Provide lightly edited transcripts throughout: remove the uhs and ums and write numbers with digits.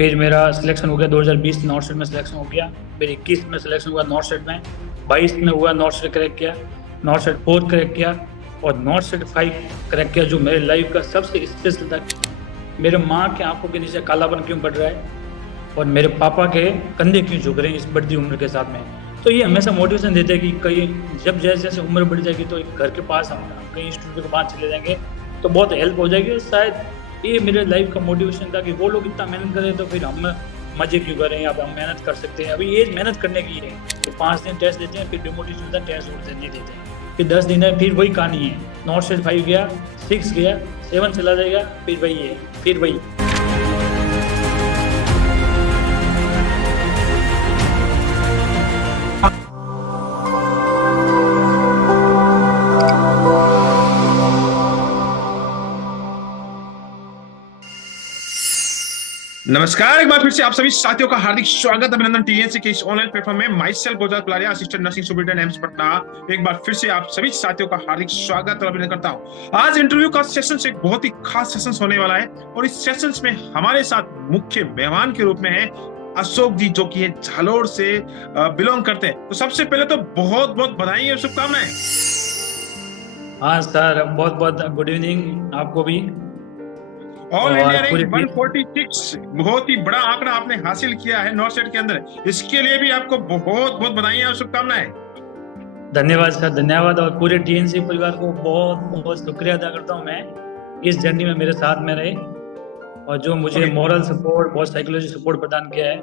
फिर मेरा सिलेक्शन हो गया 2020 नॉर्थ सेट में सिलेक्शन हो गया। फिर 21 में सिलेक्शन हुआ नॉर्थ सेट में। 22 में हुआ नॉर्थ सेट क्रैक किया। नॉर्थ सेट 4 क्रैक किया और नॉर्थ सेट 5 क्रैक किया, जो मेरे लाइफ का सबसे स्पेशल था। मेरे माँ के आंखों के नीचे कालापन क्यों बढ़ रहा है और मेरे पापा के कंधे क्यों झुक रहे हैं इस बढ़ती उम्र के साथ में। तो ये हमेशा मोटिवेशन देते हैं कि कहीं जब जैसे जैसे उम्र बढ़ जाएगी तो एक घर के पास हम कहीं इंस्टीट्यूट के पास चले जाएंगे तो बहुत हेल्प हो जाएगी। शायद ये मेरे लाइफ का मोटिवेशन था कि वो लोग इतना मेहनत करें तो फिर हम मजे क्यों करें, या हम मेहनत कर सकते हैं। अभी एज मेहनत करने की है कि 5 दिन टेस्ट देते हैं, फिर डिमोटिवेशन होता है, टेस्ट और नहीं देते हैं, फिर 10 दिन है, फिर वही कहानी है। नॉर्थ सेट 5 गया, 6 गया, 7 चला जाएगा, फिर वही है, फिर वही। नमस्कार, एक बार फिर से आप सभी साथियों का हार्दिक स्वागत, अभिनंदन टीएनसी के इस ऑनलाइन प्लेटफॉर्म में। Myself Gujarat Pularia, assistant nursing superintendent AIIMS Patna. एक बार फिर से आप सभी साथियों का हार्दिक स्वागत और अभिनंदन करता हूं। आज इंटरव्यू का सेशन एक बहुत ही खास सेशन होने वाला है और इस सेशन में हमारे साथ मुख्य मेहमान के रूप में है अशोक जी, जो कि झालोर से बिलोंग करते हैं। तो सबसे पहले तो बहुत बहुत बधाई और शुभकामनाएं। हाँ सर, बहुत बहुत गुड इवनिंग आपको भी। ऑल इंडिया रैंक पूरी 146 बहुत ही बड़ा आंकड़ा आपने हासिल किया है नॉर्थ सेट के अंदर। इसके लिए भी आपको बहुत बहुत बधाई और शुभकामनाएं। धन्यवाद सर, धन्यवाद। और पूरे टीएनसी परिवार को बहुत बहुत शुक्रिया अदा करता हूँ मैं, इस जर्नी में मेरे साथ में रहे और जो मुझे मॉरल सपोर्ट, बहुत साइकोलॉजी सपोर्ट प्रदान किया है।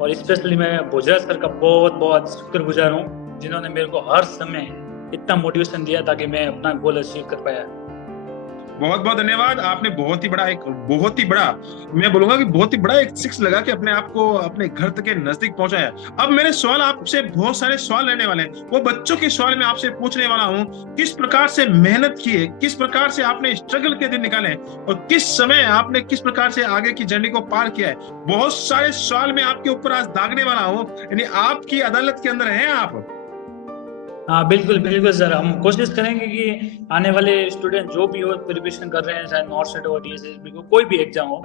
और स्पेशली मैं भोजराज सर का बहुत बहुत शुक्रगुजार हूँ, जिन्होंने मेरे को हर समय इतना मोटिवेशन दिया ताकि मैं अपना गोल अचीव कर पाया। बहुत बहुत धन्यवाद। आपने बहुत ही बड़ा मैं बोलूंगा कि बहुत ही बड़ा एक सिक्स लगा के अपने आप को अपने घर तक के नजदीक पहुंचाया। अब मेरे सवाल आपसे बहुत सारे सवाल रहने वाले हैं, वो बच्चों के सवाल मैं आपसे पूछने वाला हूँ। किस प्रकार से मेहनत की है, किस प्रकार से आपने स्ट्रगल के दिन निकाले और किस समय आपने किस प्रकार से आगे की जर्नी को पार किया है, बहुत सारे सवाल मैं आपके ऊपर आज दागने वाला हूँ। यानी आपकी अदालत के अंदर है आप। हाँ बिल्कुल बिल्कुल सर, हम कोशिश करेंगे कि आने वाले स्टूडेंट जो भी हो, प्रिपरेशन कर रहे हैं, चाहे नॉर्थ सेट हो, डीएसएसबी को, कोई भी एग्जाम हो,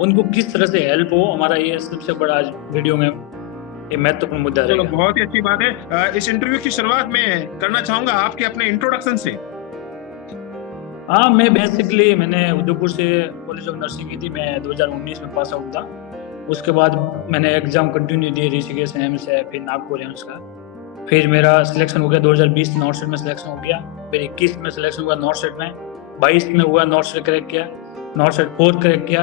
उनको किस तरह से हेल्प हो। हमारा ये सबसे बड़ा आज वीडियो में ये महत्वपूर्ण मुद्दा रहेगा। बहुत ही अच्छी बात है। इस इंटरव्यू की शुरुआत में करना चाहूंगा आपके अपने इंट्रोडक्शन से। हाँ, मैंने उदयपुर से कॉलेज ऑफ नर्सिंग की थी। मैं 2019 में पास आउट था। उसके बाद मैंने एग्जाम कंटिन्यू दिए, ऋषिकेश एम्स है, फिर नागपुर एम्स का। फिर मेरा सिलेक्शन हो गया 2020 नॉर्थ सेट में सिलेक्शन हो गया। फिर 21 में सिलेक्शन हुआ नॉर्थ सेट में। 22 में हुआ नॉर्थ सेट क्रैक किया। नॉर्थ सेट 4 क्रैक किया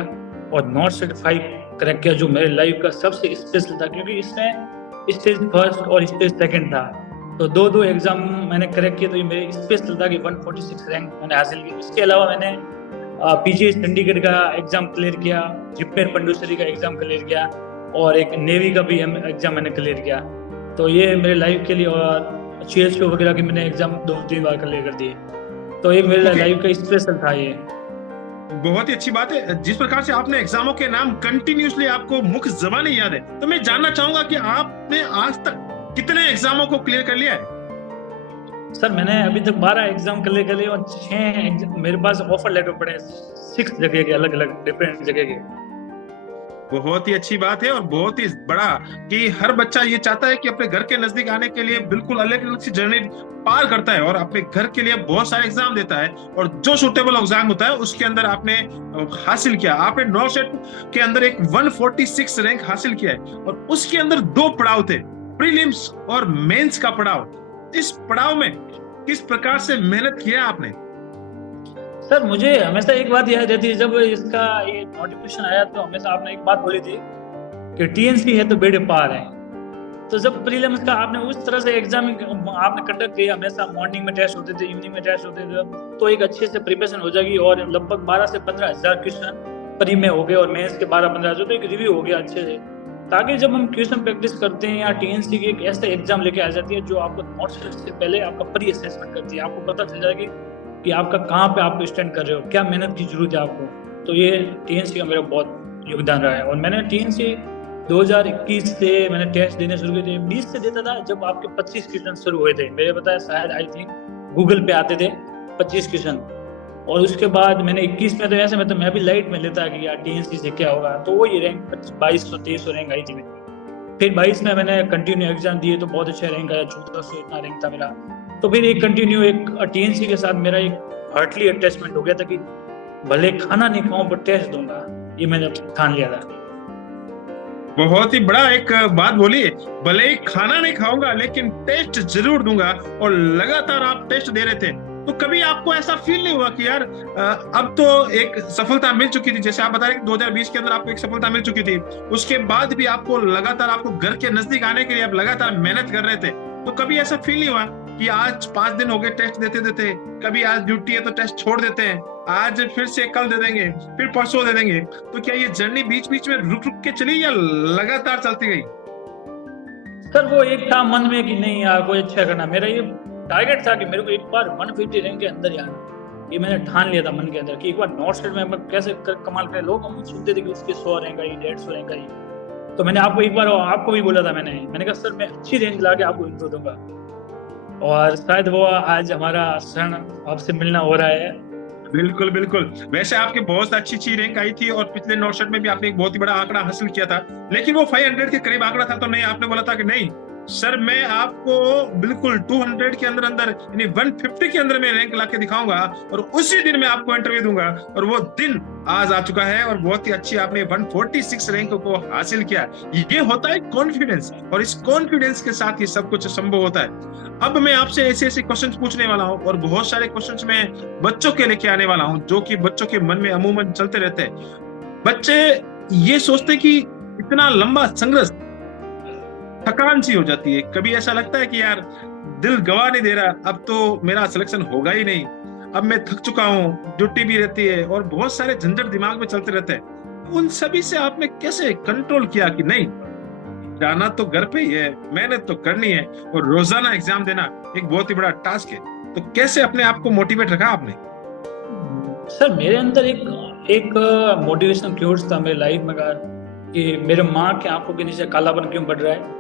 और नॉर्थ सेट 5 क्रैक किया, जो मेरे लाइफ का सबसे स्पेशल था, क्योंकि इसमें स्टेज फर्स्ट और स्टेज सेकंड था। तो दो एग्जाम मैंने क्रैक किए, तो ये मेरे स्पेशल था कि 146 रैंक मैंने हासिल की। इसके अलावा मैंने पीजीआई चंडीगढ़ का एग्जाम क्लियर किया, जिपमेर पंडुसरी का एग्जाम क्लियर किया और एक नेवी का भी एग्जाम मैंने क्लियर किया। तो ये मेरे लाइफ के लिए, और CHO वगैरह के मैंने एग्जाम 2-3 बार क्लियर कर दिए। तो ये मेरे लाइफ का स्पेशल था ये। बहुत ही अच्छी बात है। जिस प्रकार से आपने एग्जामों के नाम कंटिन्यूसली आपको मुख्य ज़बानी याद है, तो मैं जानना चाहूंगा कि आपने आज तक कितने एग्जामों को क्लियर कर लिया है? सर मैंने अभी तक 12 एग्जाम क्लियर कर लिए और 6 मेरे पास ऑफर लेटर पड़े, 6 जगह के, अलग अलग डिफरेंट जगह के। बहुत ही अच्छी बात है और बहुत ही बड़ा कि हर बच्चा ये चाहता है कि अपने घर के नजदीक आने के लिए बिल्कुल अलग अलग सी जर्नी पार करता है और अपने घर के लिए बहुत सारे एग्जाम देता है, और जो सूटेबल एग्जाम होता है उसके अंदर आपने हासिल किया। आपने नॉर्थ सेट के अंदर एक 146 रैंक हासिल किया है और उसके अंदर 2 पड़ाव थे, प्रीलिम्स और मेंस का पड़ाव। इस पड़ाव में किस प्रकार से मेहनत किया आपने? सर मुझे हमेशा एक बात याद रहती है, जब इसका ये नोटिफिकेशन आया तो हमेशा आपने एक बात बोली थी कि टीएनसी है तो बेड़े पार है। तो जब प्रीलिम्स का आपने उस तरह से एग्जाम आपने कंडक्ट किया, हमेशा मॉर्निंग में टेस्ट होते थे, इवनिंग में टेस्ट होते थे, तो एक अच्छे से प्रिपरेशन हो जाएगी और लगभग 12 से 15 हजार क्वेश्चन प्री में हो गए और मेंस के 12-15 हजार, तो एक रिव्यू हो गया अच्छे से। ताकि जब हम क्वेश्चन प्रैक्टिस करते हैं या टीएनसी की एक ऐसा एग्जाम लेके आ जाती है जो आपको नॉर्थ सेट से पहले आपका प्री असेसमेंट करती है, आपको पता चल जाएगी कि आपका कहाँ पे आप स्टैंड कर रहे हो, क्या मेहनत की जरूरत है आपको। तो ये टीएनसी का मेरा बहुत योगदान रहा है। और मैंने टीएनसी 2021 से मैंने टेस्ट देने शुरू किए थे। 20 से देता था जब आपके 25 क्वेश्चन शुरू हुए थे, मेरे बताया शायद आई थिंक गूगल पे आते थे 25 क्वेश्चन। और उसके बाद मैंने 21 में तो ऐसे में तो मैं भी लाइट में लेता कि यार टीएनसी से क्या होगा, तो वो ये रैंक 2200-2300 रैंक आई थी मेरी। फिर 22 में मैंने कंटिन्यू एग्जाम दिए तो बहुत अच्छा रैंक आया, 1400 इतना रैंक था मेरा। तो फिर एक कंटिन्यू एक टीएनसी के साथ मेरा एक हार्टली अटैचमेंट हो गया था कि भले खाना नहीं खाऊं पर टेस्ट दूंगा, ये मैंने ठान लिया था। बहुत ही बड़ा एक बात बोली है, भले ही खाना नहीं खाऊंगा लेकिन टेस्ट जरूर दूंगा, और लगातार आप टेस्ट दे रहे थे। तो कभी आपको ऐसा फील नहीं हुआ कि यार अब तो एक सफलता मिल चुकी थी, जैसे आप बता रहे हैं कि 2020 के अंदर आपको एक सफलता मिल चुकी थी, उसके बाद भी आपको लगातार आपको घर के नजदीक आने के लिए आप लगातार मेहनत कर रहे थे, तो कभी ऐसा फील नहीं हुआ कि आज 5 दिन हो गए टेस्ट देते देते, कभी आज ड्यूटी है तो टेस्ट छोड़ देते हैं, आज फिर से कल दे देंगे, फिर परसों दे देंगे, तो क्या ये जर्नी बीच बीच में रुक रुक के चली या लगातार चलती गई? सर वो एक था मन में कि नहीं यार कोई अच्छा करना, मेरा ये टारगेट था कि मेरे को एक बार 150 रैंक के अंदर जाना। ये मैंने ठान लिया था मन के अंदर कि एक बार नॉर्थ साइड में मैं कैसे कमाल करे। लोग हम सुनते थे कि उसके 100 रैंक आई, 150 रैंक आई। तो मैंने आपको एक बार आपको भी बोला था, मैंने कहा सर मैं अच्छी रेंज ला के आपको इंट्रो दूंगा, और शायद वो आज हमारा क्षण आपसे मिलना हो रहा है। बिल्कुल बिल्कुल। वैसे आपके बहुत अच्छी अच्छी रैंक आई थी और पिछले नॉर्थ में भी आपने एक बहुत ही बड़ा आंकड़ा हासिल किया था, लेकिन वो 500 के करीब आंकड़ा था, तो नहीं आपने बोला था कि नहीं सर मैं आपको बिल्कुल 200 के अंदर अंदर यानी 150 के अंदर में रैंक लाके दिखाऊंगा, और उसी दिन मैं आपको इंटरव्यू दूंगा, और वो दिन आज आ चुका है और बहुत ही अच्छी आपने 146 रैंक को हासिल किया। ये होता है कॉन्फिडेंस, और इस कॉन्फिडेंस के साथ ही सब कुछ संभव होता है। अब मैं आपसे ऐसे ऐसे क्वेश्चंस पूछने वाला हूं, और बहुत सारे क्वेश्चंस मैं बच्चों के लेके आने वाला हूं, जो कि बच्चों के मन में अमूमन चलते रहते हैं। बच्चे ये सोचते कि इतना लंबा संघर्ष थकान सी हो जाती है, कभी ऐसा लगता है कि यार दिल गवा नहीं दे रहा, अब तो मेरा सिलेक्शन होगा ही नहीं, अब मैं थक चुका हूँ, ड्यूटी भी रहती है और बहुत सारे झंझट दिमाग में चलते रहते हैं। उन सभी से आपने कैसे कंट्रोल किया कि नहीं जाना तो घर पे ही है, मेहनत तो करनी है, और रोजाना एग्जाम देना एक बहुत ही बड़ा टास्क है, तो कैसे अपने आप को मोटिवेट रखा आपने? सर मेरे अंदर एक मोटिवेशन क्योर्स था मेरे लाइफ में का कि मेरे माँ के आंखों के नीचे कालापन क्यों बढ़ रहा है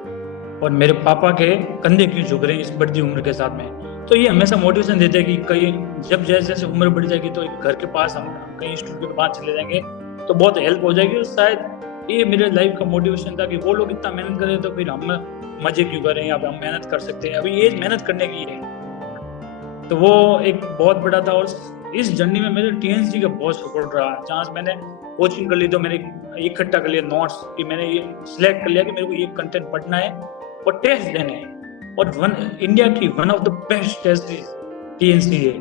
और मेरे पापा के कंधे क्यों झुक रहे हैं इस बढ़ती उम्र के साथ में। तो ये हमेशा मोटिवेशन देते हैं कि कहीं जब जैसे जैसे उम्र बढ़ जाएगी तो एक घर के पास हम कहीं इंस्टीट्यूट के पास चले जाएंगे तो बहुत हेल्प हो जाएगी। और शायद ये मेरे लाइफ का मोटिवेशन था कि वो लोग इतना मेहनत करें तो फिर हम मजे क्यों करें, यहाँ पे हम मेहनत कर सकते हैं, अभी ये मेहनत करने की है। तो वो एक बहुत बड़ा था। और इस जर्नी में मेरे टीएनसी का बहुत सपोर्ट रहा, जहाँ से मैंने कोचिंग कर ली तो मैंने इकट्ठा कर लिया नोट्स कि मैंने ये सिलेक्ट कर लिया कि मेरे को ये कंटेंट पढ़ना है और टेस्ट देने हैं, और इंडिया की one of the best test TNC है।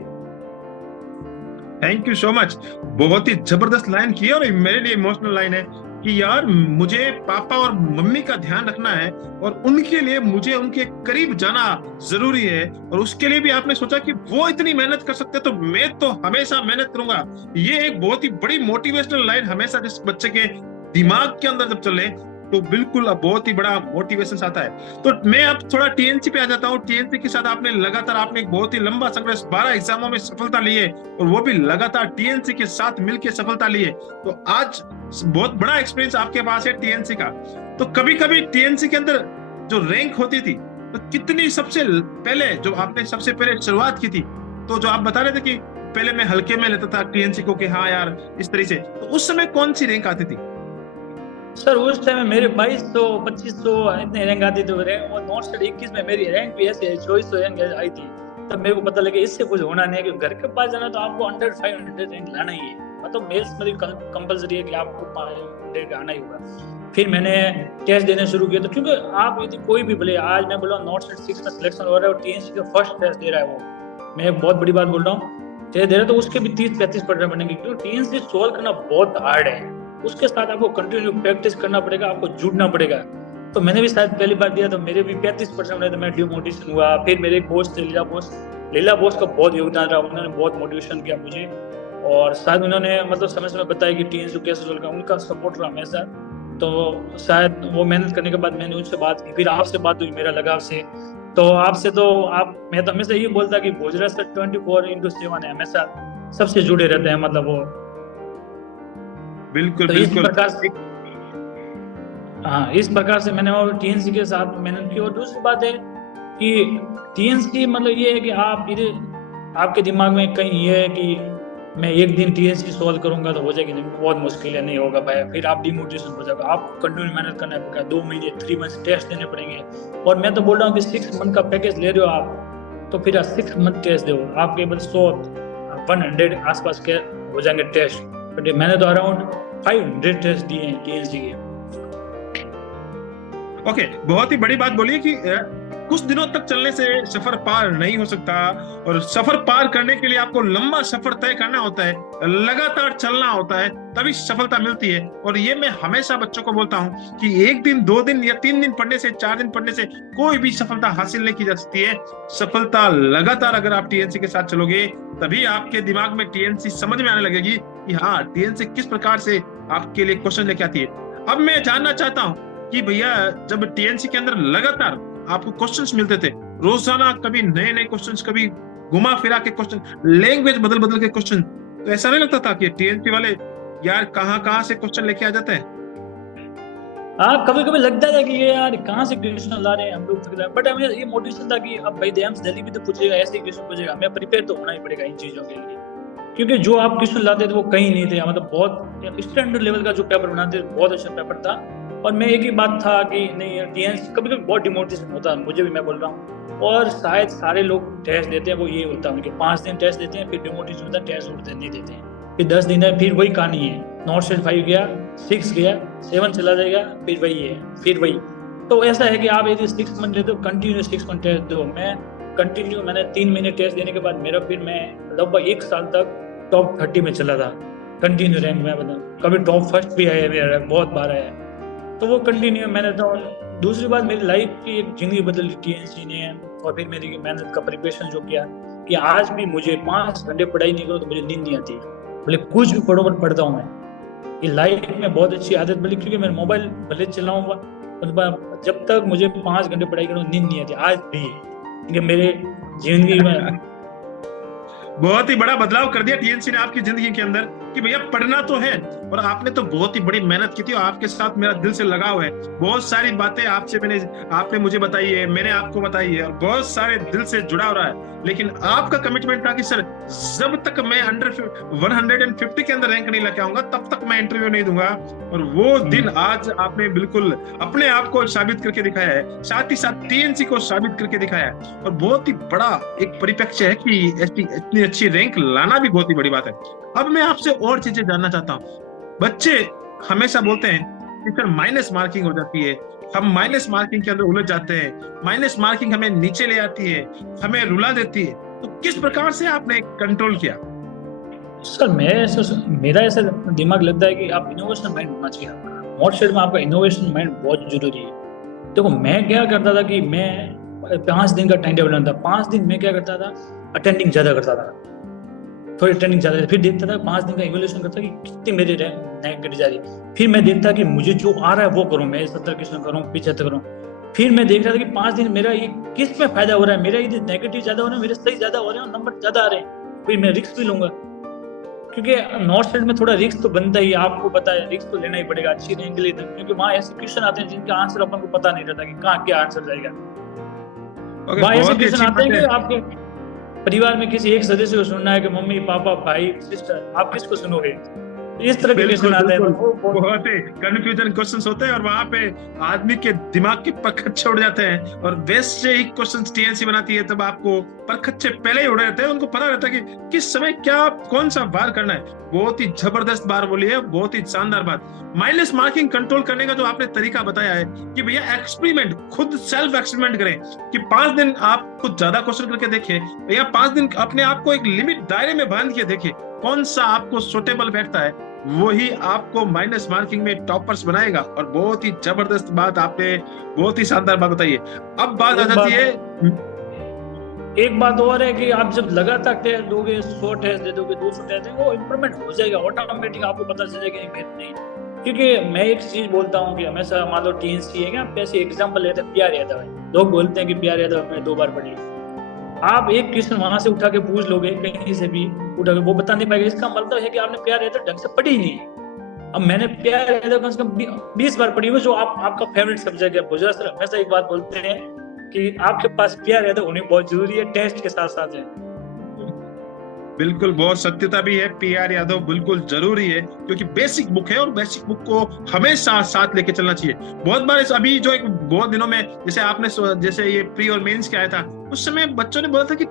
Thank you so much. बहुत ही जबरदस्त लाइन की है, और मेरे लिए इमोशनल लाइन है कि यार मुझे पापा और मम्मी का ध्यान रखना है और उनके लिए मुझे उनके करीब जाना जरूरी है, और उसके लिए भी आपने सोचा कि वो इतनी मेहनत कर सकते तो मैं तो हमेशा मेहनत करूंगा। ये एक बहुत ही बड़ी मोटिवेशनल लाइन हमेशा जिस बच्चे के दिमाग के अंदर जब चले तो बिल्कुल अब बहुत ही बड़ा मोटिवेशन आता है। तो मैं अब थोड़ा टीएनसी पे आ जाता हूँ। टीएनसी के साथ आपने लगातार आपने एक बहुत ही लंबा संघर्ष 12 एग्जामों में सफलता ली है, और वो भी लगातार टीएनसी के साथ मिलकर सफलता ली है। तो आज बहुत बड़ा एक्सपीरियंस आपके पास है टीएनसी का। तो कभी कभी टीएनसी के अंदर जो रैंक होती थी तो कितनी सबसे पहले जो आपने सबसे पहले शुरुआत की थी, तो जो आप बता रहे थे कि पहले मैं हल्के में लेता था टीएनसी को कि हाँ यार इस तरह से, तो उस समय कौन सी रैंक आती थी? सर उस टाइम मेरे 2200-2500 इतने रैंक आती थी, और नॉर्थ साइड 21 में मेरी रैंक भी ऐसे 2400 रैंक आई थी। तब मेरे को पता लगा इससे कुछ होना नहीं है, कि घर के पास जाना तो आपको अंडर 500 रैंक लाना ही है, मतलब मेल्स में कंपलसरी है कि आपको 500 आना ही होगा। फिर मैंने टेस्ट देने शुरू किया, तो क्योंकि आप यदि कोई भी बोले आज मैं बोला नॉर्थ साइड 6 में सिलेक्शन हो रहा है और टीएनसी का फर्स्ट टेस्ट दे रहा है, वो मैं एक बहुत बड़ी बात बोल रहा हूँ, टेस्ट दे रहा है तो उसके भी 30-35% बनेंगे, क्योंकि टीएनसी सोल्व करना बहुत हार्ड है। उसके साथ आपको कंटिन्यू प्रैक्टिस करना पड़ेगा, आपको जुड़ना पड़ेगा। तो मैंने भी शायद पहली बार दिया तो मेरे भी 35% बने, तो मैं डिमोटिवेशन हुआ। फिर मेरे कोच थे लीला बोस का बहुत योगदान रहा, उन्होंने बहुत मोटिवेशन किया मुझे, और शायद उन्होंने मतलब समय समय बताया कि टीएनसी कैसे सोल्व करना, उनका सपोर्ट रहा हमेशा। तो शायद वो मेहनत करने के बाद मैंने उनसे बात की, फिर आपसे बात हुई मेरा लगाव से। तो आपसे तो मैं तो हमेशा ये बोलता कि भोजरा सर 24/7 है, हमेशा सबसे जुड़े रहते हैं, मतलब वो बिल्कुल तो बिल्कुल। इस प्रकार से मैंने और टीएनसी के साथ मेहनत की। और दूसरी बात है कि टीएनसी मतलब ये है कि आप इधर आपके दिमाग में कहीं ये है कि मैं एक दिन टीएससी सॉल्व करूंगा तो हो जाएगी, नहीं बहुत मुश्किल है, नहीं होगा भाई, फिर आप डिमोटिवेशन हो जाएगा, आपको कंटिन्यू मेहनत करना पड़ेगा, 2 महीने 3 मंथ टेस्ट देने पड़ेंगे। और मैं तो बोल रहा हूँ कि 6 मंथ का पैकेज ले रहे हो आप, तो फिर 6 मंथ टेस्ट दो, आप केवल 100 आसपास के हो जाएंगे टेस्ट, बट मैंने तो अराउंड 500 टेस्ट दिए हैं टीएससी के। ओके, बहुत ही बड़ी बात बोली कि कुछ दिनों तक चलने से सफर पार नहीं हो सकता, और सफर पार करने के लिए आपको लंबा सफर तय करना होता है, लगातार चलना होता है, तभी सफलता मिलती है। और ये मैं हमेशा बच्चों को बोलता हूँ कि 1 दिन 2 दिन या 3 दिन पढ़ने से, 4 दिन पढ़ने से कोई भी सफलता हासिल नहीं की जा सकती है। सफलता लगातार अगर आप टीएनसी के साथ चलोगे, तभी आपके दिमाग में टीएनसी समझ में आने लगेगी कि हाँ, टीएनसी किस प्रकार से आपके लिए क्वेश्चन लेके आती है। अब मैं जानना चाहता हूँ कि भैया, जब टीएनसी के अंदर लगातार आपको क्वेश्चंस मिलते थे, रोजाना कभी नए नए क्वेश्चंस, कभी घुमा फिरा के क्वेश्चन, लैंग्वेज बदल बदल के क्वेश्चन, तो ऐसा नहीं लगता था कि टीएनसी वाले यार कहाँ से क्वेश्चन लेके आ जाते हैं? हाँ, कभी कभी लगता था कि ये यार कहाँ से क्वेश्चन ला रहे हैं हम लोग, थक जाए, बट हमें ये मोटिवेशन था कि अब भाई एम्स दिल्ली भी तो पूछेगा, ऐसे क्वेश्चन पूछेगा, हमें प्रिपेयर तो होना ही पड़ेगा इन चीजों के लिए, क्योंकि जो आप क्वेश्चन लाते थे वो कहीं नहीं थे, मतलब बहुत स्टैंडर्ड लेवल का जो पेपर बनाते थे, बहुत अच्छा पेपर था। और मैं एक ही बात था कि नहीं, टीएनसी कभी कभी बहुत डिमोटिवेशन होता है मुझे भी, मैं बोल रहा हूँ, और शायद सारे लोग टेस्ट देते हैं वो ये होता है उनके, 5 दिन टेस्ट देते हैं, फिर डिमोटिवेशन होता है, टेस्ट उठते नहीं देते हैं, फिर 10 दिन है, फिर वही कहानी है, नॉट से 5 गया, 6 गया, 7 चला जाएगा, फिर वही है, फिर वही। तो ऐसा है कि आप यदि 6 मंथ लेते हो, कंटिन्यू 6 मंथ टेस्ट दो। मैंने 3 महीने टेस्ट देने के बाद मेरा, फिर मैं लगभग 1 साल तक टॉप 30 में चला था, कंटिन्यू रैंक में, मतलब कभी टॉप फर्स्ट भी आया मेरा रैंक, बहुत बार आया, तो वो कंटिन्यू मैंने तो। दूसरी बात, मेरी लाइफ की एक जिंदगी बदली टीएनसी ने, और फिर मेरी मेहनत का प्रिपरेशन जो किया, कि आज भी मुझे 5 घंटे पढ़ाई नहीं करो तो मुझे नींद नहीं आती, भले कुछ भी पढ़ो पर पढ़ता हूँ मैं। ये लाइफ में बहुत अच्छी आदत बनी, क्योंकि मैं मोबाइल भले चलाऊंगा, जब तक मुझे 5 घंटे पढ़ाई करूँ नींद नहीं आती आज भी, क्योंकि मेरे जिंदगी में बहुत ही बड़ा बदलाव कर दिया टीएनसी ने आपकी जिंदगी के अंदर, कि भैया पढ़ना तो है, और आपने तो बहुत ही बड़ी मेहनत की थी, और आपके साथ मेरा दिल से लगाव है। बहुत सारी बातें आपने मुझे बताई है, मैंने आपको बताई है, और बहुत सारे दिल से जुड़ा हो रहा है। लेकिन आपका कमिटमेंट था कि सर, जब तक मैं अंडर 150 के अंदर रैंक नहीं लेके आऊंगा, तब तक मैं इंटरव्यू नहीं दूंगा। और वो दिन आज आपने बिल्कुल अपने आप को साबित करके दिखाया है, साथ ही साथ टीएनसी को साबित करके दिखाया है, और बहुत ही बड़ा एक परिप्रेक्ष्य है कि इतनी अच्छी रैंक लाना भी बहुत ही बड़ी बात है। अब मैं आपसे और चीजें जानना चाहता हूँ। बच्चे हमेशा बोलते हैं कि सर माइनस मार्किंग हो जाती है, हम माइनस मार्किंग के अंदर उलझ जाते हैं, माइनस मार्किंग हमें नीचे ले आती है, हमें रुला देती है, तो किस प्रकार से आपने कंट्रोल किया? सर मेरा ऐसा दिमाग लगता है कि आप इनोवेशन माइंड होना चाहिए आपका, मॉडशेड में आपका इनोवेशन माइंड बहुत जरूरी है। देखो, मैं क्या करता था कि मैं 5 दिन का टाइम टेबल बनाता, 5 दिन मैं क्या करता था, अटेंडिंग ज्यादा करता था, थोड़ी अटेंडिंग ज्यादा, फिर देखता था 5 दिन का इवोल्यूशन करता कि कितनी मेरी रैंक गिर जा रही, फिर मैं देखता कि मुझे जो आ रहा है वो करूं, मैं 70 क्वेश्चन करूं, 75 करूं। फिर मैं देख रहा था कि 5 दिन मेरा ये किस में फायदा हो रहा है, मेरा ये नेगेटिव ज्यादा हो रहा है, मेरे सही ज्यादा हो रहे हैं, नंबर ज्यादा आ रहे हैं, फिर मैं रिस्क भी लूंगा, क्योंकि नॉर्थ साइड में थोड़ा रिस्क तो बनता ही, आपको पता है रिस्क तो लेना ही पड़ेगा अच्छी रैंक के लिए, क्योंकि वहाँ ऐसे क्वेश्चन आते हैं जिनका आंसर अपन को पता नहीं रहता कि कहाँ क्या आंसर जाएगा। वहाँ ऐसे क्वेश्चन आते हैं कि आपके परिवार में किसी एक सदस्य को सुनना है कि मम्मी पापा भाई सिस्टर, आप किसको सुनोगे, इस तरह के क्वेश्चन आते हैं, बहुत ही कंफ्यूजन क्वेश्चंस होते हैं, और वहां पे आदमी के दिमाग के परखच्चे उड़ जाते हैं, और बेस्ट से ही क्वेश्चंस टीएनसी बनाती है, तब आपको परखच्चे पहले ही उड़ जाते हैं, उनको पता रहता है कि किस समय क्या कौन सा वार करना है। बहुत ही जबरदस्त बात बोली है, बहुत ही शानदार बात। माइनस मार्किंग कंट्रोल करने का जो आपने तरीका बताया है कि भैया एक्सपेरिमेंट, खुद सेल्फ एक्सपेरिमेंट करें, कि 5 दिन आप खुद ज्यादा क्वेश्चन करके देखें, भैया 5 दिन अपने आप को एक लिमिट दायरे में बांध के देखें, कौन सा आपको सुटेबल बैठता है, वही आपको माइनस मार्किंग में टॉपर्स बनाएगा। और बहुत ही जबरदस्त बात आपने, बहुत ही शानदार बात बताई है। अब बात आ जाती है, एक बात और है कि आप जब लगातार टेस्ट दोगे, 100 टेस्ट दे दोगे, 200 टेस्ट देंगे, वो इंप्रूवमेंट हो जाएगा ऑटोमेटिक, आपको पता चल जाएगा कि नहीं। क्योंकि मैं एक चीज बोलता हूँ कि हमेशा, मान लो टीएनसी है क्या, ऐसे एग्जाम्पल लेते हैं पीआर यादव है, लोग बोलते हैं कि पीआर यादव हमने 2 बार पढ़ ली, आप एक क्वेश्चन वहां से उठा के पूछ लोगे, कहीं से भी उठा के, वो बता नहीं पाएगा, इसका मतलब है कि आपने पीआर यादव ढंग से पढ़ी नहीं। अब मैंने पीआर यादव कम से कम 20 बार पढ़ी हुई, जो आपका फेवरेट सब्जेक्ट है। गुजरात सर हमेशा एक बात बोलते हैं कि आपके पास पीआर यादव होनी बहुत जरूरी है, टेस्ट के साथ साथ है। बिल्कुल, बहुत सत्यता भी है। पीआर यादव बिल्कुल जरूरी है, क्योंकि बेसिक बुक है और बेसिक बुक को हमेशा साथ लेके चलना चाहिए। बहुत बार अभी जो एक बहुत दिनों में, जैसे आपने जैसे ये प्री और मेंस के आया था, उस समय बच्चों ने बोला था कि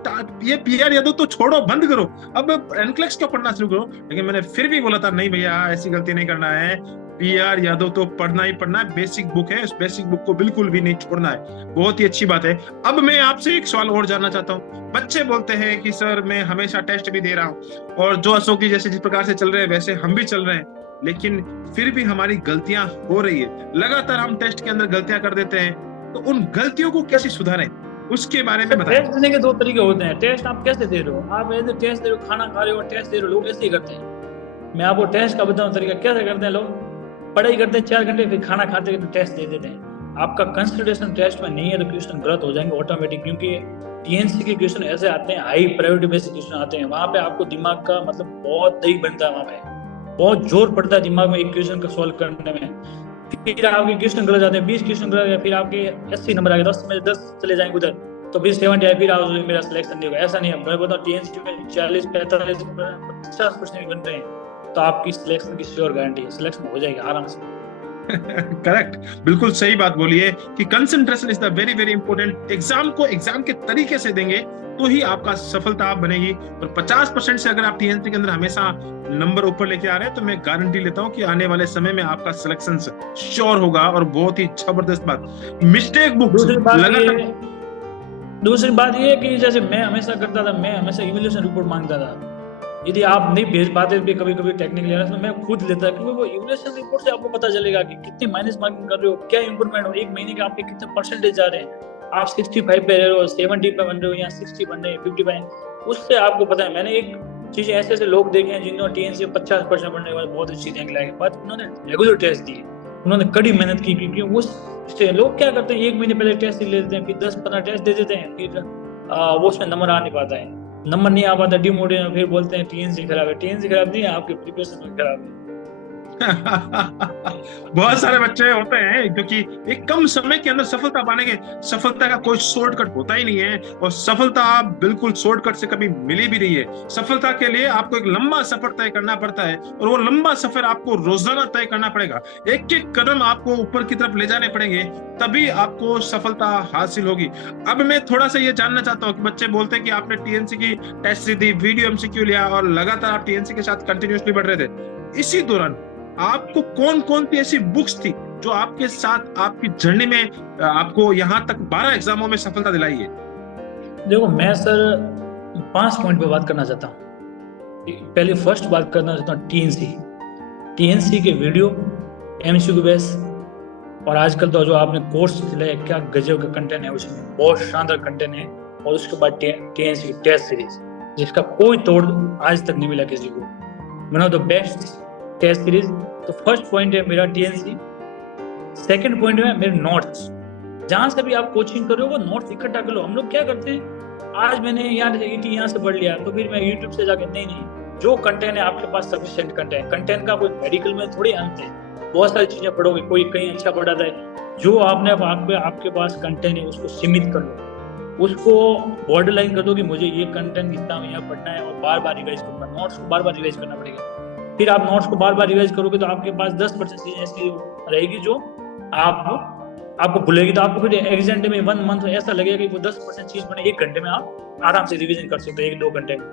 ये पीआर यादव तो छोड़ो, बंद करो, अब एनक्लेक्स क्यों पढ़ना शुरू करो। लेकिन मैंने फिर भी बोला था नहीं भैया, ऐसी गलती नहीं करना है, पीआर यादव तो पढ़ना ही पढ़ना है, बेसिक बुक है, उस बेसिक बुक को बिल्कुल भी नहीं छोड़ना है। बहुत ही अच्छी बात है। अब मैं आपसे एक सवाल और जानना चाहता हूँ। बच्चे बोलते हैं कि सर मैं हमेशा टेस्ट भी दे रहा हूँ, और जो अशोक जी जैसे जिस प्रकार से चल रहे हैं वैसे हम भी चल रहे हैं, लेकिन फिर भी हमारी गलतियां हो रही है, लगातार हम टेस्ट के अंदर गलतियां कर देते हैं, तो उन गलतियों को कैसे सुधारें, उसके बारे में बताएं। टेस्ट देने के दो तरीके होते हैं। टेस्ट आप कैसे दे रहे हो? आप ऐसे टेस्ट दे रहे हो, खाना खा रहे हो टेस्ट दे रहे हो, लोग ऐसे ही करते हैं। मैं आपको टेस्ट का बताऊं तरीका कैसे करते हैं लोग। पढ़ाई करते हैं 4 घंटे, फिर खाना खाते हैं तो टेस्ट दे देते हैं। आपका कंसंट्रेशन टेस्ट में नहीं है तो क्वेश्चन गलत हो जाएंगे ऑटोमेटिक, क्योंकि टीएनसी के क्वेश्चन ऐसे आते हैं, हाई प्रायोरिटी बेस्ड क्वेश्चन आते हैं। वहां पे आपको दिमाग का मतलब बहुत दही बनता है, वहां पे बहुत जोर पड़ता है दिमाग में एक क्वेश्चन का सॉल्व करने में। फिर आपके क्वेश्चन गलत जाते हैं, 20 क्वेश्चन गलत गए, फिर आपके 80 नंबर आ गए, 10 में 10 चले जाएंगे उधर, तो फिर 70 आए, फिर आप मेरा सिलेक्शन नहीं होगा। ऐसा नहीं है, मैं बताऊँ टीएनसी में 40, 45, 50% भी बन रहे हैं तो आपकी सिलेक्शन की श्योर गारंटी है, सिलेक्शन हो जाएगी आराम से। करेक्ट, बिल्कुल सही बात बोली है कि concentration is the very very important. Exam को एग्जाम के तरीके से देंगे तो ही आपका सफलता बनेगी। और 50% से अगर आप टीएनसी के अंदर हमेशा नंबर ऊपर लेके आ रहे हैं, तो मैं गारंटी लेता हूं कि आने वाले समय में आपका सिलेक्शन श्योर होगा। और बहुत ही जबरदस्त बात, मिस्टेक बुक दूसरी बात ये है कि जैसे मैं हमेशा करता था, मैं हमेशा इवैल्यूएशन रिपोर्ट मांगता था। यदि आप नहीं भेज पाते भी कभी कभी टेक्निकल तो मैं खुद लेता, क्योंकि वो इवैल्यूएशन रिपोर्ट से आपको पता चलेगा कि कितनी माइनस मार्किंग कर रहे हो, क्या इंप्रूवमेंट हो, एक महीने के आपके कितने परसेंटेज जा रहे हैं, आप 65 पे रह रहे हो, 70 पे बन रहे हो, या 60 बन रहे हैं, 55, उससे आपको पता है। मैंने एक चीज ऐसे ऐसे लोग देखे हैं जिन्होंने टीएनसी 50% बनने के बाद बहुत अच्छी रैंक लाए, बाद उन्होंने रेगुलर टेस्ट दिए, उन्होंने कड़ी मेहनत की, क्योंकि उस लोग क्या करते हैं, 1 महीने पहले टेस्ट ले लेते हैं, फिर 10-15 टेस्ट दे देते हैं, फिर वो उसमें नंबर आ नहीं पाता है, नंबर नहीं आ पाता, डिमोटिवेट, फिर बोलते हैं टीएनसी खराब है। टीएनसी खराब नहीं है, आपके प्रिपरेशन खराब है। बहुत सारे बच्चे होते हैं क्योंकि एक कम समय के अंदर सफलता पाने के, सफलता का कोई शॉर्टकट होता ही नहीं है, और सफलता बिल्कुल शॉर्टकट से कभी मिली भी नहीं है। सफलता के लिए आपको एक लंबा सफर तय करना पड़ता है, और वो लंबा सफर आपको रोजाना तय करना पड़ेगा। एक एक कदम आपको ऊपर की तरफ ले जाने पड़ेंगे, तभी आपको सफलता हासिल होगी। अब मैं थोड़ा सा ये जानना चाहता हूँ कि बच्चे बोलते हैं कि आपने टीएनसी की टेस्ट दी, वीडियो एमसीक्यू लिया, और लगातार आप टीएनसी के साथ कंटिन्यूअसली बढ़ रहे थे। इसी दौरान आपको कौन कौन सी ऐसी बुक्स थी जो आपके साथ आपकी जर्नी में आपको यहाँ तक 12 एग्जामों में सफलता दिलाई है? देखो मैं सर 5 पॉइंट पे बात करना चाहता हूँ। पहले फर्स्ट बात करना चाहता हूँ टीएनसी के वीडियो, एमसीक्यू बेस, और आजकल तो जो आपने कोर्स चलाया, क्या गजब का कंटेंट है उसमें, बहुत शानदार कंटेंट है। और उसके बाद टीएनसी की टेस्ट सीरीज, जिसका कोई तोड़ आज तक नहीं मिला किसी को, one of the best test series. तो फर्स्ट पॉइंट है मेरा टीएनसी। सेकंड पॉइंट है मेरे नोट्स। जहां से भी आप कोचिंग कर रहे हो वो नोट्स इकट्ठा कर लो। हम लोग क्या करते हैं, आज मैंने यहाँ से पढ़ लिया तो फिर मैं यूट्यूब से जाके, नहीं, जो कंटेंट है आपके पास सफिशिएंट कंटेंट का कोई मेडिकल में थोड़ी अंत है, बहुत सारी चीजें पढ़ोगे, कोई कहीं अच्छा पढ़ाता है, जो आपने आपके पास कंटेंट है उसको सीमित कर लो, उसको बॉर्डर लाइन कर दो कि मुझे ये कंटेंट इतना यहाँ पढ़ना है, और बार बार रिवाइज करूंगा, नोट्स को बार बार रिवाइज करना पड़ेगा। फिर आप नोट्स को बार बार रिवाइज करोगे तो आपके पास 10% चीजें ऐसी रहेगी जो आपको भूलेगी, तो आपको फिर एग्जाम में 1 मंथ ऐसा लगेगा कि वो 10% चीज बने 1 घंटे में आप आराम से रिवीजन कर सकते हो, 1-2 घंटे में।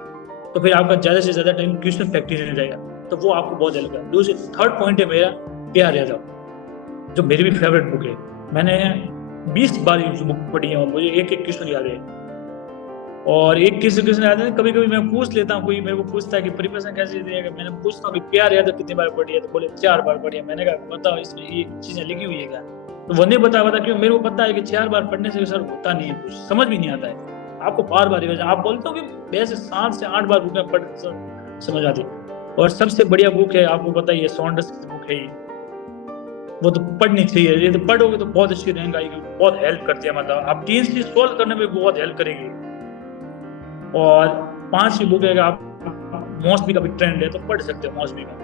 तो फिर आपका ज्यादा से ज्यादा टाइम क्वेश्चन प्रैक्टिस में जाएगा, तो वो आपको बहुत हेल्प करेगा। दूसरी थर्ड पॉइंट है मेरा पीआर यादव, जो मेरी भी फेवरेट बुक है। मैंने 20 बार ये बुक पढ़ी है और मुझे एक क्वेश्चन याद है, और एक क्वेश्चन याद है। कभी कभी मैं पूछ लेता हूँ, कोई मेरे को पूछता है कि प्रिपरेशन कैसे दिएगा, मैंने पूछता हूँ कि पीआर यादव कितनी बार पढ़ी है, तो बोले 4 बार पढ़ी है। मैंने कहा बताओ इसमें ये चीजें लिखी हुई है क्या? तो वो नहीं बता क्यों, मेरे को पता है कि 4 बार पढ़ने से सर होता नहीं है, कुछ समझ भी नहीं आता है, आपको बार बार रिवाइज। आप बोलते हो कि वैसे 7 से 8 बार बुक पढ़ समझ आती। और सबसे बढ़िया बुक है, आपको पता ही है, सॉन्डर्स की बुक है, वो तो पढ़नी चाहिए। ये तो पढ़ोगे तो बहुत अच्छी रैंक आएगी, बहुत हेल्प करती है, मतलब आप टीएनसी सोल्व करने में बहुत हेल्प करेगी। और 5 बुक है, आप मौसमी का भी ट्रेंड है तो पढ़ सकते हो मौसमी का।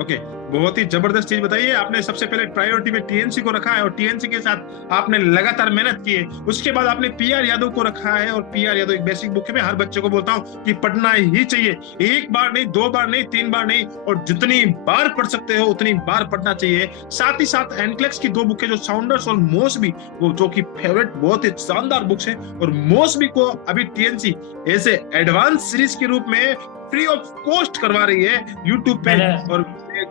ओके, बहुत ही जबरदस्त चीज बताइए आपने। सबसे पहले प्रायोरिटी में टीएनसी को रखा है और टीएनसी के साथ आपने लगातार मेहनत की है। उसके बाद आपने पीआर यादव को रखा है और पीआर यादव एक बेसिक बुक है। मैं हर बच्चे को बोलता हूँ कि पढ़ना ही चाहिए, एक बार नहीं, 2 बार नहीं, 3 बार नहीं, और जितनी बार पढ़ सकते हो उतनी बार पढ़ना चाहिए। साथ ही साथ एनक्लेक्स की 2 बुक है जो साउंडर्स और मोसबी, वो जो कि फेवरेट बहुत ही शानदार बुक्स है, और मोसबी को अभी टीएनसी ऐसे एडवांस सीरीज के रूप में फ्री ऑफ कॉस्ट करवा रही है यूट्यूब पे। और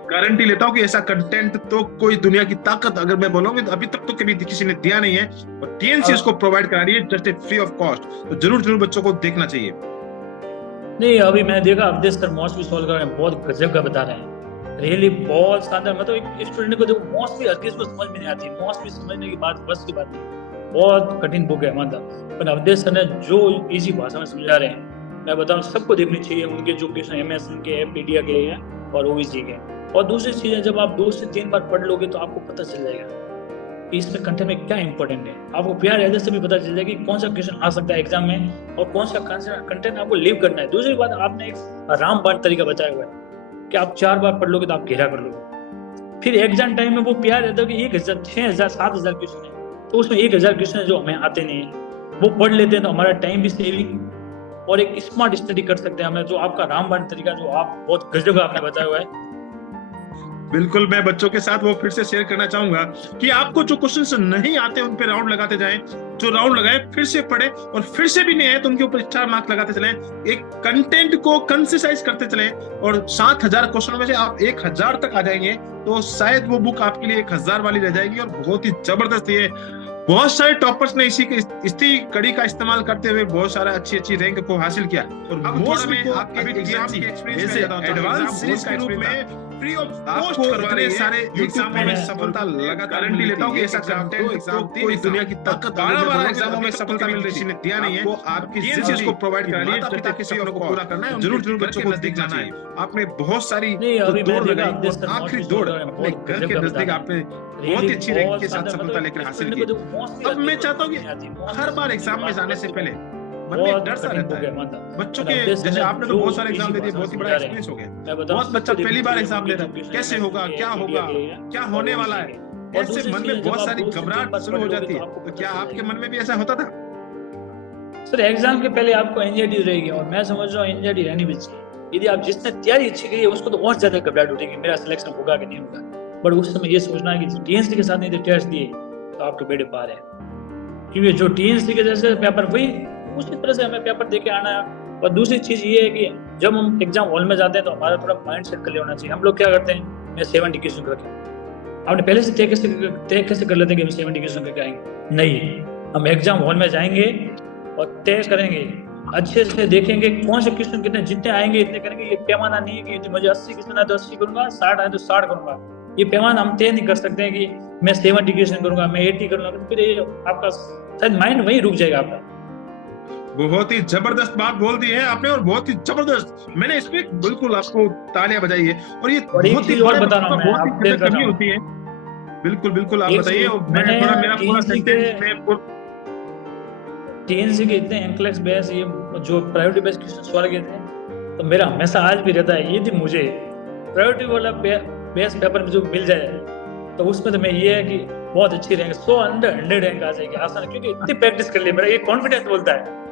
गारंटी लेता हूं कि ऐसा कंटेंट तो कोई दुनिया की ताकत अगर मैं बोलूंगी तो अभी तक तो कभी किसी ने दिया नहीं है, और टीएनसी उसको प्रोवाइड करा रही है just a free of cost. तो जरूर बच्चों को देखना चाहिए। नहीं, अभी मैंने देखा अवधेश सर मॉस भी सॉल्व कर रहे हैं, बहुत गजब का बता रहे हैं, रियली बहुत शानदार। मतलब एक स्टूडेंट को देखो मॉस भी हर किसी को समझ में नहीं आती, मॉस भी समझने की बात बस की बात नहीं, बहुत कठिन बुक है मतलब। पर अवधेश सर ने जो इजी भाषा में समझा रहे हैं, मैं बताऊं सबको देखनी चाहिए। उनके जो क्वेश्चन एमएसएन के हैं, पीडीए के हैं और ओबीसी के। और दूसरी चीज है, जब आप 2 से 3 बार पढ़ लोगे तो आपको पता चल जाएगा कि इसमें कंटेंट में क्या इंपॉर्टेंट है। आपको पीआर यादव से भी पता चल जाएगा कि कौन सा क्वेश्चन आ सकता है एग्जाम में और कौन सा कंटेंट आपको लीव करना है। दूसरी बात, आपने एक रामबाण तरीका बताया हुआ है कि आप 4 बार पढ़ लोगे तो आप घेरा कर लोगे। फिर एग्जाम टाइम में वो पीआर यादव की 1000, 6000, 7000 क्वेश्चन है, तो उसमें 1000 क्वेश्चन है जो हमें आते नहीं है, वो पढ़ लेते हैं तो हमारा टाइम भी सेविंग और एक स्मार्ट स्टडी कर सकते हैं हमें। जो आपका रामबाण तरीका जो आप बहुत गजब आपने बताया हुआ है, बिल्कुल मैं बच्चों के साथ वो फिर से शेयर करना चाहूंगा कि आपको जो क्वेश्चंस नहीं आते उन पे राउंड लगाते जाएं, जो राउंड लगाए फिर से पढ़े, और फिर से भी नहीं आए तो उनके ऊपर स्टार मार्क लगाते चले। एक कंटेंट को कंसिसाइज करते चले, और 7000 क्वेश्चनों में से आप 1000 तक आ जाएंगे तो शायद वो बुक आपके लिए 1000 वाली रह जाएगी। और बहुत ही जबरदस्त ये बहुत सारे टॉपर्स ने इसी कड़ी का इस्तेमाल करते हुए बहुत सारा अच्छी रैंक को हासिल किया। और मोस्ट में आपके एग्जाम के एक्सपीरियंस एडवांस सीरीज के रूप में फ्री ऑफ कॉस्ट करवा रहे सारे एग्जामों में सफलता लगातार गारंटी लेता हूं कि ऐसा कंटेंट एग्जाम कोई दुनिया की ताकत 12 एग्जामों में सफलता मिल रही है दिया नहीं है। आपकी चीज को प्रोवाइड करा रही है, पिता के सपनों को पूरा करना है, जरूर बच्चों को देखना चाहिए। आपने बहुत सारी दौड़ लगाई, आखिरी दौड़ अपने घर के नजदीक आपने बहुत ही अच्छी रैंक के साथ सफलता लेकर हासिल की। अब मैं चाहता हूँ कि हर बार एग्जाम में जाने से पहले मन में डर सा रहता है बच्चों के। जैसे आपने तो बहुत सारे एग्जाम दे दिए, बहुत ही बड़ा एक्सपीरियंस हो गया। बहुत बच्चा पहली बार एग्जाम दे रहा है, कैसे होगा, क्या होगा, क्या होने वाला है, ऐसे मन में बहुत सारी घबराहट शुरू हो जाती है। तो क्या आपके मन में भी ऐसा होता था? सर, एग्जाम के पहले आपको एंजाइटी रहेगी, और मैं समझ रहा हूँ एंजाइटी रहनी भी चाहिए। यदि आप जिसने तैयारी अच्छी की है उसको तो और ज्यादा घबराहट उठेगी, मेरा सिलेक्शन होगा कि नहीं होगा। बट उस समय ये सोचना है कि टीएनसी के साथ नहीं टेस्ट दिए तो आपके बेड़े पार है, क्योंकि जो टीएनसी के जैसे पेपर वही उसी तरह से हमें पेपर देके आना है। और दूसरी चीज ये है कि जब हम एग्जाम हॉल में जाते हैं तो हमारा थोड़ा माइंड सेट क्लियर होना चाहिए। हम लोग क्या करते हैं, मैं 70 क्वेश्चन रखें, आपने पहले से तय कैसे कर लेते हैं कि हम 70 क्वेश्चन करके आएंगे? नहीं, हम एग्जाम हॉल में जाएंगे और तय करेंगे, अच्छे से देखेंगे कौन से क्वेश्चन कितने, जितने आएंगे इतने करेंगे। ये पैमाना नहीं है कि मुझे 80 क्वेश्चन आए तो 80 करूंगा, 60 आए तो 60 करूंगा। ये पैमाना हम तय नहीं कर सकते हैं कि मैं 70 क्वेश्चन करूंगा, मैं 80 करूंगा, तो फिर ये आपका शायद माइंड वहीं रुक जाएगा आपका। बहुत ही जबरदस्त बात बोल दी है आपने, और बहुत ही जबरदस्त, मैंने इसमें बिल्कुल आपको तालियां बजाई है। और ये बहुत ही बता रहा हूं मैं, बहुत ही कमी होती है। बिल्कुल आप बताइए। मेरा पूरा सेंटेंस में टीएनसी के इतने एनक्लेक्स बेस, ये जो प्रायोरिटी बेस्ड क्वेश्चन सॉल्व किए थे, तो मेरा हमेशा आज भी रहता है यदि मुझे प्रायोरिटी वाला बेस पेपर में जो मिल जाए तो उसमें तो मैं ये है कि बहुत अच्छी रैंक 100 अंडर 100 रैंक आ जाएगी आसान, क्योंकि इतनी प्रैक्टिस कर ली, मेरा ये कॉन्फिडेंस बोलता है।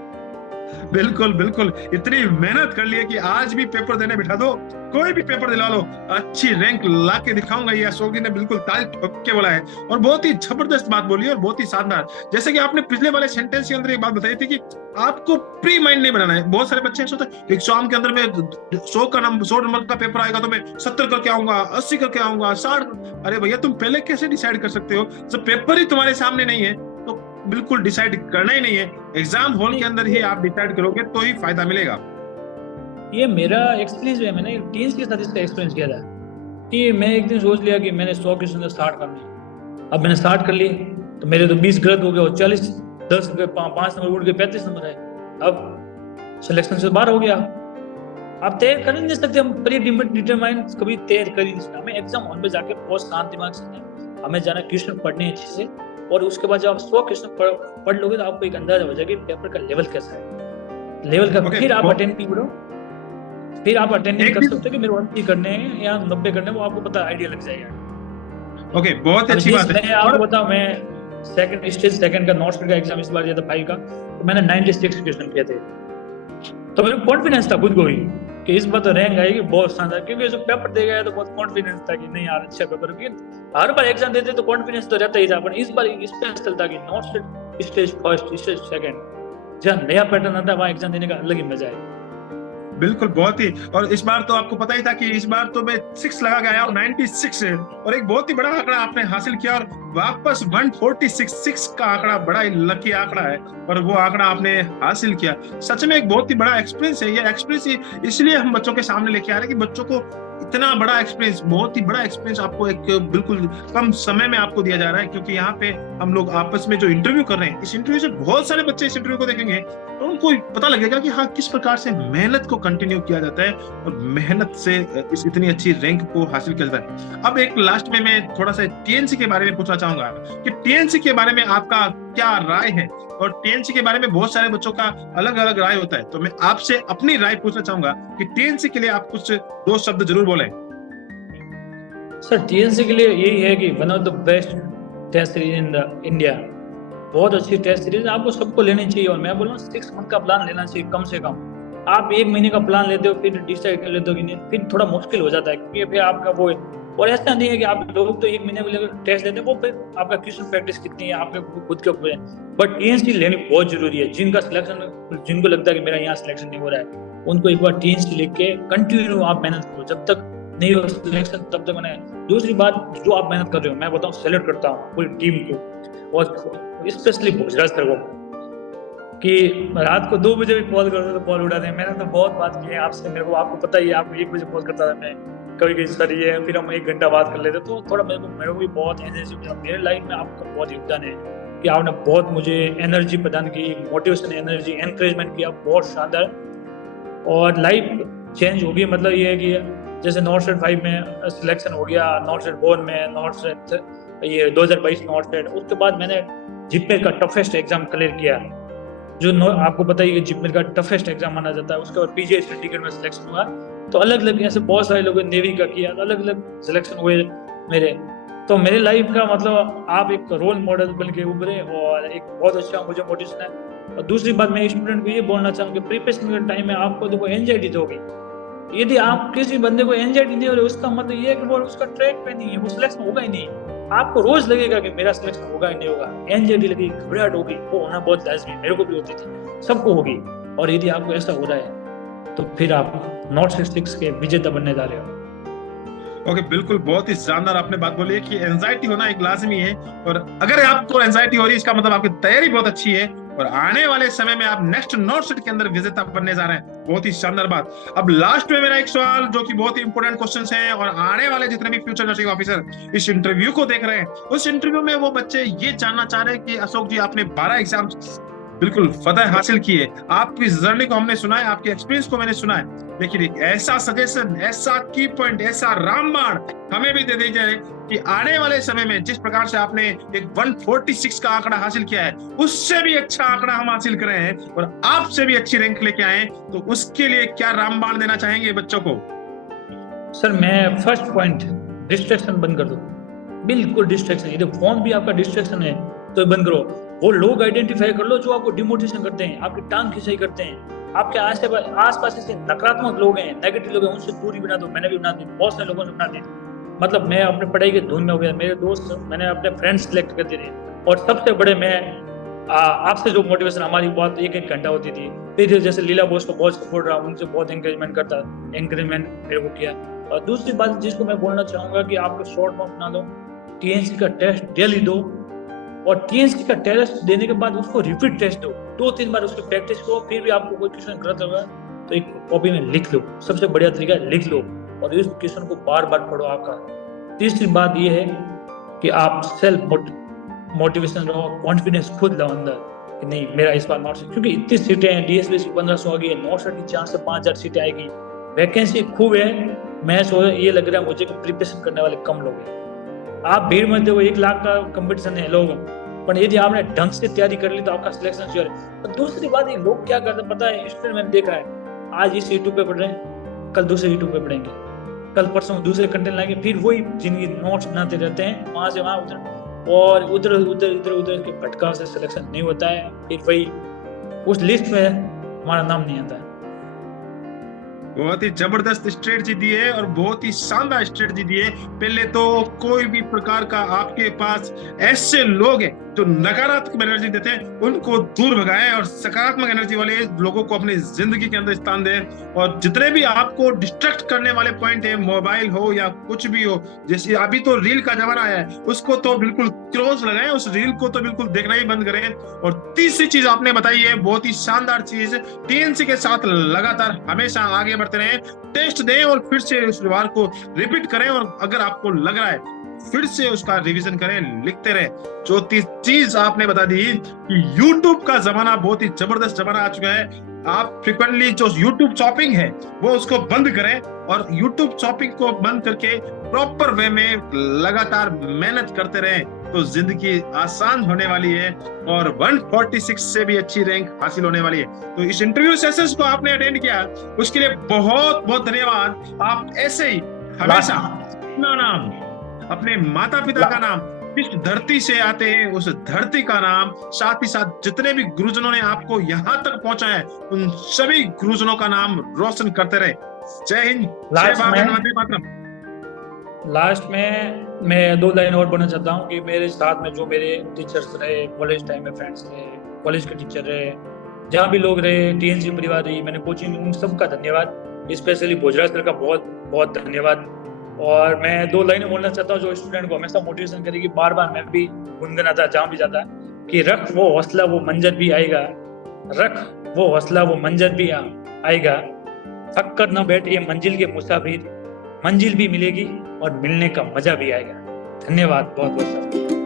बिल्कुल इतनी मेहनत कर लिए कि आज भी पेपर देने बिठा दो, कोई भी पेपर दिला लो, अच्छी रैंक ला के दिखाऊंगा। ये अशोक जी ने बिल्कुल ताल ठोक के बोला है, और बहुत ही जबरदस्त बात बोली और बहुत ही शानदार। जैसे कि आपने पिछले वाले सेंटेंस के अंदर एक बात बताई थी कि आपको प्री माइंड नहीं बनाना है। बहुत सारे बच्चे सोचते हैं एग्जाम के अंदर में 100 नंबर का पेपर आएगा तो मैं 70 करके आऊंगा, 80 करके आऊंगा, 60। अरे भैया, तुम पहले कैसे डिसाइड कर सकते हो जब पेपर ही तुम्हारे सामने नहीं है? तो बिल्कुल डिसाइड करना ही नहीं है, एग्जाम हॉल के अंदर ही आप डिसाइड करोगे तो ही फायदा मिलेगा। ये मेरा एक्सपीरियंस है, मैंने टीम्स के साथ इसका एक्सपीरियंस किया था कि मैं एक दिन सोच लिया कि मैंने 100 क्वेश्चन स्टार्ट करना है। अब मैंने स्टार्ट कर लिए तो मेरे तो 20 गलत हो गए और 40 10 5 नंबर उड़ गए, 35 नंबर है। अब सिलेक्शन से बाहर हो गया। आप तय कर नहीं सकते, हम प्री डिटरमाइन कभी तय कर ही नहीं सकते। हमें एग्जाम हॉल में जाके बहुत शांत दिमाग से हमें जाना, क्वेश्चन पढ़ने अच्छे से, और उसके बाद जब आप 100 क्वेश्चन पढ़ लोगे तो आपको एक अंदाजा हो जाएगा कि पेपर का लेवल कैसा है, लेवल का। फिर आप अटेंड नहीं करो। फिर आप अटेंडिंग एक कर भी सकते हो कि मेरे को 80 करने हैं या 90 करने हैं, वो आपको पता आइडिया लग जाएगा। ओके, बहुत ही अब अच्छी जिस बात है। मैं और आपको बताऊं, मैं सेकंड का नॉर्थ का एग्जाम इस बार दिया था 5 का, तो मैंने 96 क्वेश्चन किए थे। तो मेरे को कॉन्फिडेंस था खुद को ही कि इस बार तो रैंक आएगी बहुत शानदार, क्योंकि जो पेपर दे गया तो बहुत कॉन्फिडेंस था कि नहीं यार अच्छा पेपर, क्योंकि हर बार एग्जाम देते तो कॉन्फिडेंस तो रहता ही था, पर इस बार स्पेशल था कि not stage first stage second, जहाँ नया पैटर्न आता है वहाँ एग्जाम देने का अलग ही मजा है। बिल्कुल, बहुत ही। और इस बार तो आपको पता ही था कि इस बार तो मैं 6 लगा के आया और 96 है, और एक बहुत ही बड़ा आंकड़ा आपने हासिल किया, और वापस 146 का आंकड़ा बड़ा ही लकी आंकड़ा है, और वो आंकड़ा आपने हासिल किया। सच में एक बहुत ही बड़ा एक्सपीरियंस है ये एक्सपीरियंस। इसलिए हम बच्चों के सामने लेके आ रहे हैं कि बच्चों को इतना बड़ा एक्सपीरियंस, बहुत ही बड़ा एक्सपीरियंस आपको एक बिल्कुल कम समय में आपको दिया जा रहा है। क्योंकि यहाँ पे हम लोग आपस में जो इंटरव्यू कर रहे हैं, इस इंटरव्यू से बहुत सारे बच्चे इस इंटरव्यू को देखेंगे तो उनको पता लगेगा कि हाँ, किस प्रकार से मेहनत को कंटिन्यू किया जाता है और मेहनत से इस इतनी अच्छी रैंक को हासिल किया जाता है। अब एक लास्ट में मैं थोड़ा सा टीएनसी के बारे में पूछना चाहूंगा कि टीएनसी के बारे में आपका क्या राय है, और टीएनसी के बारे में बहुत सारे बच्चों का अलग अलग राय होता है, तो मैं आपसे अपनी राय पूछना चाहूंगा कि टीएनसी के लिए आप कुछ 2 शब्द जरूर बोलें। सर टीएनसी के लिए यही है कि one of the best test series in the India, बहुत अच्छी टेस्ट सीरीज आपको सबको लेनी चाहिए। और मैं बोल रहा हूँ 6 मंथ का प्लान लेना चाहिए कम से कम। आप 1 महीने का प्लान लेते हो फिर डिसाइड कर लेते हो कि नहीं, फिर थोड़ा मुश्किल हो जाता है, क्योंकि फिर आपका वो है। और ऐसा नहीं है कि आप लोग तो 1 महीने को लेकर टेस्ट लेते हैं, वो फिर आपका क्वेश्चन प्रैक्टिस कितनी है आपके खुद के ऊपर है। बट टीएनसी लेनी बहुत जरूरी है। जिनका सिलेक्शन, जिनको लगता है कि मेरा यहाँ सिलेक्शन नहीं हो रहा है, उनको एक बार टीएनसी लेके कंटिन्यू आप मेहनत करो, जब तक नहीं हो सिलेक्शन तब तक। मैंने दूसरी बात, जो आप मेहनत कर रहे हो, मैं बताऊँ सैल्यूट करता हूँ पूरी टीम को, और स्पेशली भोजराज सर को, कि रात को 2 बजे भी कॉल करते तो कॉल उठाते हैं। मैंने तो बहुत बात की है आपसे, मेरे को आपको पता ही है, आपको 1 बजे कॉल करता था मैं, कभी कभी सर ये, फिर हम 1 घंटा बात कर लेते, तो थोड़ा मेरे को भी बहुत एनर्जी मिला। मेरे लाइफ में आपका बहुत योगदान है कि आपने बहुत मुझे एनर्जी प्रदान की, मोटिवेशन, एनर्जी, एनकरेजमेंट किया, बहुत शानदार। और लाइफ चेंज हो गई, मतलब ये है कि जैसे नॉर्थ स्टेट 5 में सिलेक्शन हो गया, नॉर्थ स्टेट 4 में, नॉर्थ स्टेट ये 2022 नॉर्थ स्टेट, उसके बाद मैंने जिपमेर का टफेस्ट एग्जाम क्लियर किया, जो आपको पता ही है जिपमेर का टफेस्ट एग्जाम माना जाता है। उसके बाद पीजीआई सर्टिफिकेट में सिलेक्शन हुआ। तो अलग अलग ऐसे बहुत सारे लोगों ने नेवी का किया, अलग अलग सिलेक्शन हुए मेरे। तो मेरे लाइफ का मतलब आप एक रोल मॉडल बन के उभरे, और एक बहुत अच्छा मुझे मोटिवेशन है। और दूसरी बात मैं स्टूडेंट को ये बोलना चाहूँगा कि प्रिपरेशन के टाइम में आपको देखो एंजाइटी तो होगी। यदि आप किसी बंदे को एंजाइटी नहीं हो रही, उसका मतलब ये है कि वो उसका ट्रैक पे नहीं है, वो सिलेक्शन होगा ही नहीं। आपको रोज लगेगा कि मेरा सिलेक्शन होगा ही नहीं होगा, एंजाइटी लगेगी, घबराहट होगी, वो होना बहुत लाजमी, मेरे को भी होती थी, सबको होगी। और यदि आपको ऐसा हो रहा है तो फिर आप नॉर्थ 66 के विजेता बनने जा रहे हो। ओके, बिल्कुल, बहुत ही शानदार आपने बात बोली है कि एंजाइटी होना एक लाजमी है, और अगर आपको एंजाइटी हो रही है इसका मतलब आपकी तैयारी बहुत अच्छी है, और आने वाले समय में आप नेक्स्ट नॉर्थ स्टेट के अंदर विजेता बनने जा रहे हैं। बहुत ही शानदार बात। अब लास्ट में मेरा एक सवाल, जो कि बहुत ही इंपॉर्टेंट क्वेश्चन है, और आने वाले जितने भी फ्यूचर नर्सिंग ऑफिसर इस इंटरव्यू को देख रहे हैं, उस इंटरव्यू में वो बच्चे ये जानना चाह रहे हैं कि अशोक जी, आपने 12 एग्जाम बिल्कुल फतह हासिल की है, आपकी जर्नी को हमने सुना है, आपके एक्सपीरियंस को मैंने सुना है, लेकिन एक ऐसा सजेशन, ऐसा की पॉइंट, ऐसा रामबाण हमें भी दे दीजिए कि आने वाले समय में जिस प्रकार से आपने एक 146 का आंकड़ा हासिल किया है, उससे भी अच्छा आंकड़ा हम हासिल कर रहे हैं और आपसे भी अच्छी रैंक लेके आए, तो उसके लिए क्या रामबाण देना चाहेंगे बच्चों को? सर मैं फर्स्ट पॉइंट, डिस्ट्रैक्शन बंद कर दो, बिल्कुल डिस्ट्रैक्शन। यदि फोन भी आपका डिस्ट्रैक्शन है तो बंद करो। वो लोग आइडेंटिफाई कर लो जो आपको डिमोटिवेशन करते हैं, आपकी टांग खिंचाई करते हैं, आपके आसपास ऐसे नकारात्मक लोग हैं, नेगेटिव लोग हैं, उनसे दूरी बना दो। मैंने भी बना दी, बहुत सारे लोगों से बना दी। मतलब मैं अपने पढ़ाई के धुन में हो गया, मेरे दोस्त, मैंने अपने फ्रेंड्स सिलेक्ट कर दिए। और सबसे बड़े मैं आपसे जो मोटिवेशन, हमारी बात 1-1 घंटा होती थी, फिर जैसे लीला बोस को बहुत सपोर्ट रहा, उनसे बहुत एंकरेजमेंट मेरे को किया। और दूसरी बात जिसको मैं बोलना चाहूंगा कि आपको शॉर्ट नोट बना दो, टीएनसी का टेस्ट डेली दो, और टीएनसी का टेस्ट देने के बाद उसको रिपीट टेस्ट दो, 2-3 बार उसकी प्रैक्टिस करो। फिर भी आपको कोई क्वेश्चन गलत होगा तो एक कॉपी में लिख लो, सबसे बढ़िया तरीका है लिख लो, और इस क्वेश्चन को बार बार पढ़ो आपका। तीसरी बात ये है कि आप सेल्फ मोटिवेशन रहो, कॉन्फिडेंस खुद लाओ अंदर कि नहीं मेरा इस बार नॉर्थ, क्योंकि इतनी सीटें हैं, डीएसबी 1500 आ गई है, नॉर्थ की 4 से 5000 सीटें आएगी, वैकेंसी खूब है। मैं ये लग रहा है मुझे कि प्रिपरेशन करने वाले कम लोग हैं। आप भीड़ में देखो 1 लाख का कंपटीशन है लोग, पर यदि आपने ढंग से तैयारी कर ली तो आपका सिलेक्शन श्योर है। और दूसरी बात, ये लोग क्या करते हैं पता है, स्टूडेंट मैंने देखा है, आज इस यूट्यूब पे पढ़ रहे हैं, कल दूसरे यूट्यूब पे पढ़ेंगे, कल परसों दूसरे कंटेंट लाएंगे, फिर वही जिंदगी नोट्स बनाते रहते हैं, वहां से वहां उधर, और उधर उधर इधर उधर के भटकाव से सिलेक्शन नहीं होता है, फिर वही उस लिस्ट में हमारा नाम नहीं आता है। बहुत ही जबरदस्त स्ट्रेटजी दी है और बहुत ही शानदार स्ट्रेटजी दी है। पहले तो कोई भी प्रकार का आपके पास ऐसे लोग हैं जो नकारात्मक एनर्जी देते हैं, उनको दूर भगाएं और सकारात्मक एनर्जी वाले लोगों को अपनी जिंदगी के अंदर स्थान दें। और जितने भी आपको डिस्ट्रैक्ट करने वाले पॉइंट है, मोबाइल हो या कुछ भी हो, जैसे अभी तो रील का जमाना है, उसको तो बिल्कुल क्लोज लगाएं, उस रील को तो बिल्कुल देखना ही बंद करें। और तीसरी चीज आपने बताई है बहुत ही शानदार चीज, टीएनसी के साथ लगातार हमेशा आगे बढ़ते रहें, टेस्ट दें और फिर से उस व्यवहार को रिपीट करें, और अगर आपको लग रहा है फिर से उसका रिवीजन करें, लिखते रहे। चौथी चीज आपने बता दी कि YouTube का जमाना बहुत ही जबरदस्त जमाना आ चुका है। आप फ्रिक्वेंटली जो YouTube शॉपिंग है वो उसको बंद करें, और YouTube शॉपिंग को बंद करके प्रॉपर वे में लगातार मेहनत करते रहें, तो जिंदगी आसान होने वाली है और 146 से भी अच्छी रैंक हासिल होने वाली है। तो इस इंटरव्यू सेशंस को आपने अटेंड किया, उसके लिए बहुत बहुत धन्यवाद। आप ऐसे ही हमेशा अपना नाम, अपने माता पिता का नाम, जिस धरती से आते हैं उस धरती का नाम, साथ ही साथ जितने भी गुरुजनों ने आपको यहाँ तक पहुंचाया है उन सभी गुरुजनों का नाम रोशन करते रहे। जय हिंद, जय भारत, वंदे मातरम। लास्ट में मैं 2 लाइन और बोलना चाहता हूँ कि मेरे साथ में जो मेरे टीचर्स रहे, कॉलेज टाइम में फ्रेंड्स रहे, कॉलेज के टीचर रहे, जहाँ भी लोग रहे, टीएनसी परिवार रही, मैंने कोचिंग, उन सबका धन्यवाद। स्पेशली भोजराज सर का बहुत बहुत धन्यवाद। और मैं 2 लाइनें बोलना चाहता हूँ जो स्टूडेंट को हमेशा मोटिवेशन करेगी। बार बार मैं भी गुनगुनाता जहाँ भी जाता कि रख वो हौसला वो मंजर भी आएगा, रख वो हौसला वो मंजर भी आएगा, थक कर न बैठ ये मंजिल के मुसाफिर, मंजिल भी मिलेगी और मिलने का मजा भी आएगा। धन्यवाद बहुत बहुत।